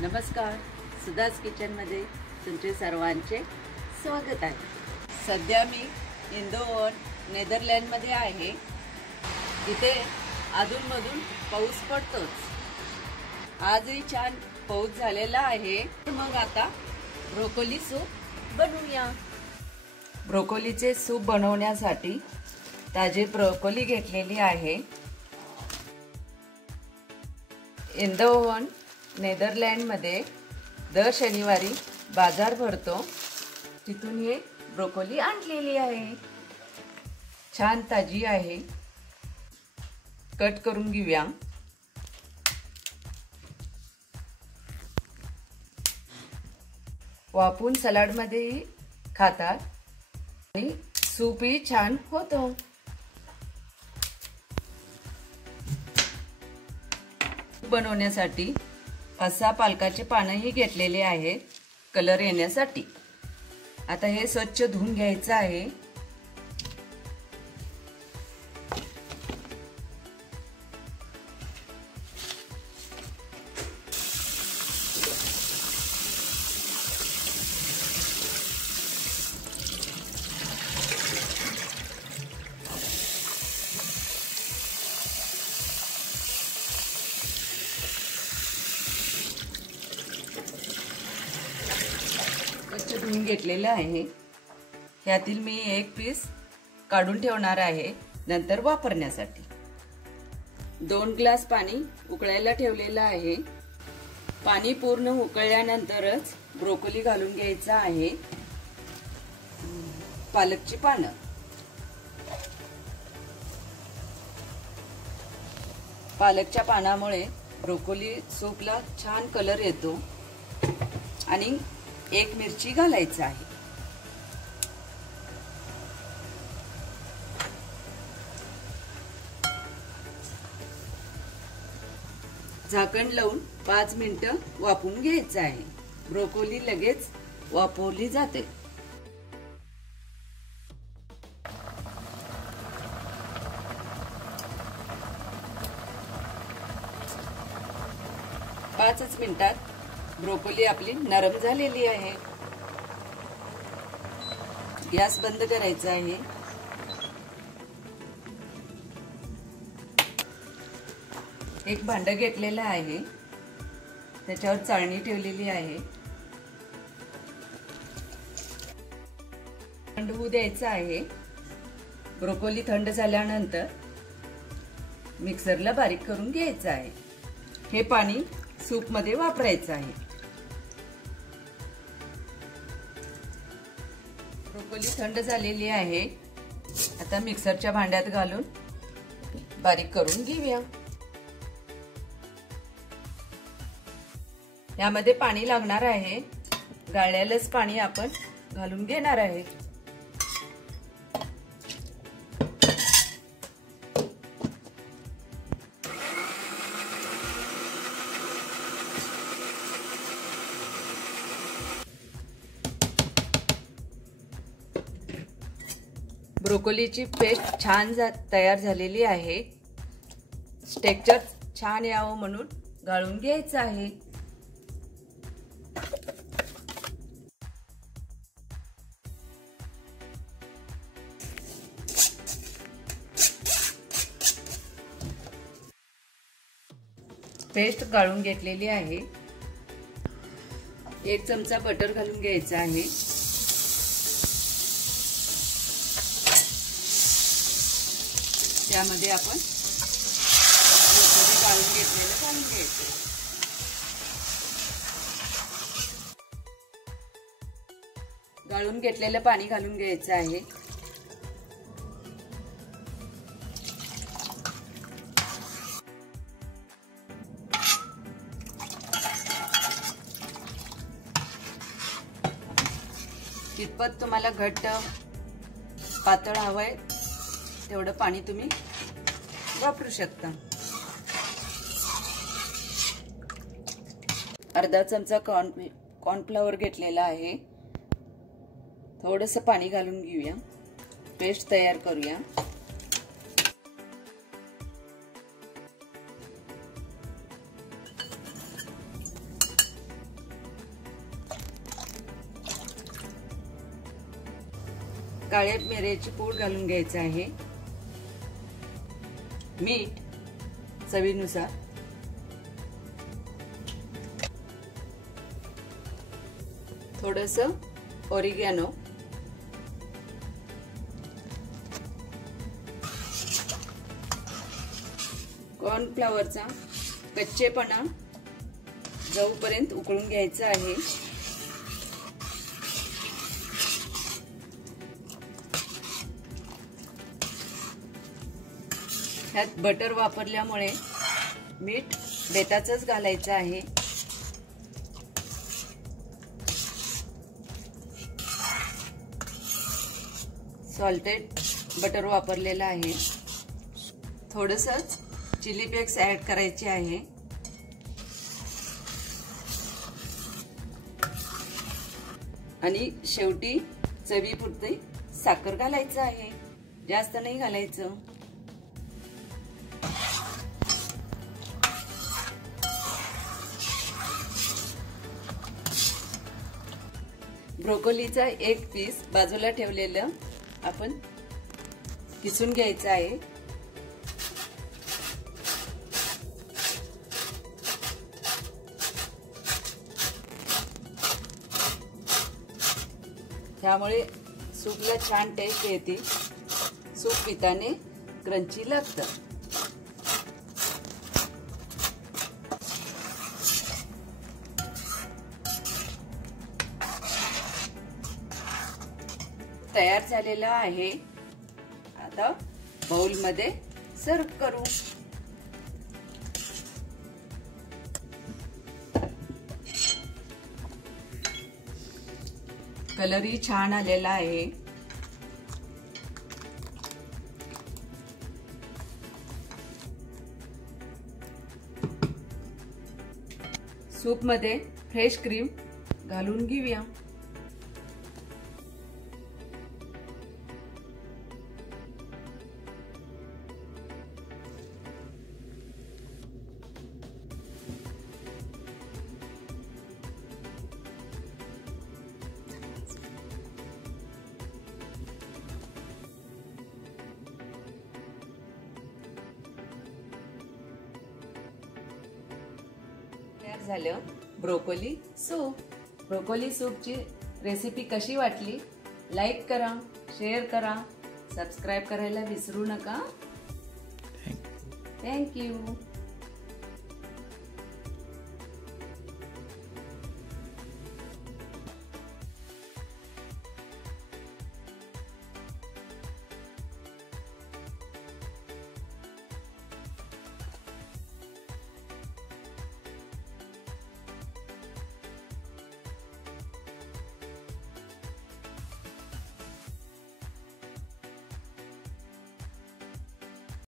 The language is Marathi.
नमस्कार, सुधास किचनमध्ये तुमचे सर्वांचे स्वागत आहे। सध्या मी इंदोर नेदरलँडमध्ये आहे। इथे अधूनमधून पाऊस पडतोच। आजही छान पाऊस झालेला आहे। मग आता ब्रोकोली सूप बनवूया। ब्रोकोलीचे सूप बनवण्यासाठी ताजे ब्रोकोली घेतलेली आहे। इंदोर नेदरलँडमध्ये दर शनिवारी बाजार भरतो, तिथून हे ब्रोकोली आणलेली आहे। छान ताजी आहे। कट करून घेऊया। वाफवून सलाडमध्ये खातात आणि सूपही छान होतो। बनवण्यासाठी 5-6 पालकाचे पानंही घेतलेले आहेत कलर येण्यासाठी। आता हे स्वच्छ धुवून घ्यायचं आहे। स्वच्छ धुवून घेतलेलं आहे। यातील मी एक पीस काढून ठेवणार आहे नंतर वापरण्यासाठी। 2 ग्लास पाणी उकळायला ठेवलेलं आहे। पाणी पूर्ण उकळल्यानंतरच ब्रोकोली घालून घ्यायचं आहे। पालकची पानं, पालकच्या पानामुळे ब्रोकोली सूपला छान कलर येतो। आणि 1 मिरची घालायची आहे। झाकण लावून 5 मिनिटं वाफवून घ्यायचं आहे। ब्रोकोली लगेच वाफवली जाते। पाचच मिनिटात ब्रोकोली आपली नरम झालेली आहे। गॅस बंद करायचा आहे। एक भांड घेतलेलं आहे, त्याच्यावर चाळणी ठेवलेली आहे। थंड होऊ द्यायचं आहे। ब्रोकोली थंड झाल्यानंतर मिक्सरला बारीक करून घ्यायचं आहे। हे पाणी सूप मध्ये वापरायचं आहे। ब्रोकोली थंड झालेली आहे। आता मिक्सरच्या भांड्यात घालून बारीक करून घेऊया। यामध्ये पाणी लागणार आहे। गाळलेलंच पाणी आपण घालून घेणार आहे। ब्रोकोलीची पेस्ट छान तयार झालेली आहे। टेक्स्चर छान यावं म्हणून गाळून घ्यायचं आहे। पेस्ट गाळून घेतलेली आहे। 1 चमचा बटर घालून घ्यायचा आहे। त्यामध्ये आपण गाळून घेतलेलं घालून घ्यायचं। गाळून घेतलेलं पाणी घालून घ्यायचं आहे। कितपत तुम्हाला घट्ट पातळ हवंय तेवढं पाणी तुम्ही वापरू शकता। अर्धा चमचा कॉर्नफ्लॉवर घेतलेला आहे। थोडंसं पाणी घालून घेऊया। पेस्ट तयार करूया। काळ्या मिऱ्याची पूड घालून घ्यायचं आहे, मीठ चवीनुसार, थोडंसं ऑरिगॅनो, कॉर्नफ्लॉवरचा कच्चेपणा जाऊपर्यंत उकळून घ्यायचा आहे. ह्यात बटर वापरल्यामुळे मीठ बेताचंच घालायचं आहे. सॉल्टेड बटर वापरलेलं आहे. थोडंसंच चिली फ्लेक्स ऍड करायचे आहे. आणि शेवटी चवीपुरती साखर घालायचं आहे, जास्त नाही घालायचं. ब्रोकोलीचा एक पीस बाजूला ठेवलेलं आपण किसून घ्यायचं आहे. त्यामुळे सूपला छान टेस्ट येते. सूप पिताने क्रंची लागतं. तयार झालेला आहे. आता बाउल मध्ये सर्व करू. कलरही छान आलेला आहे. सूप मध्ये फ्रेश क्रीम घालून घेऊया. झालं ब्रोकोली सूप. ब्रोकोली सूपची रेसिपी कशी वाटली? लाईक करा, शेअर करा, सबस्क्राईब करायला विसरू नका. थँक्यू.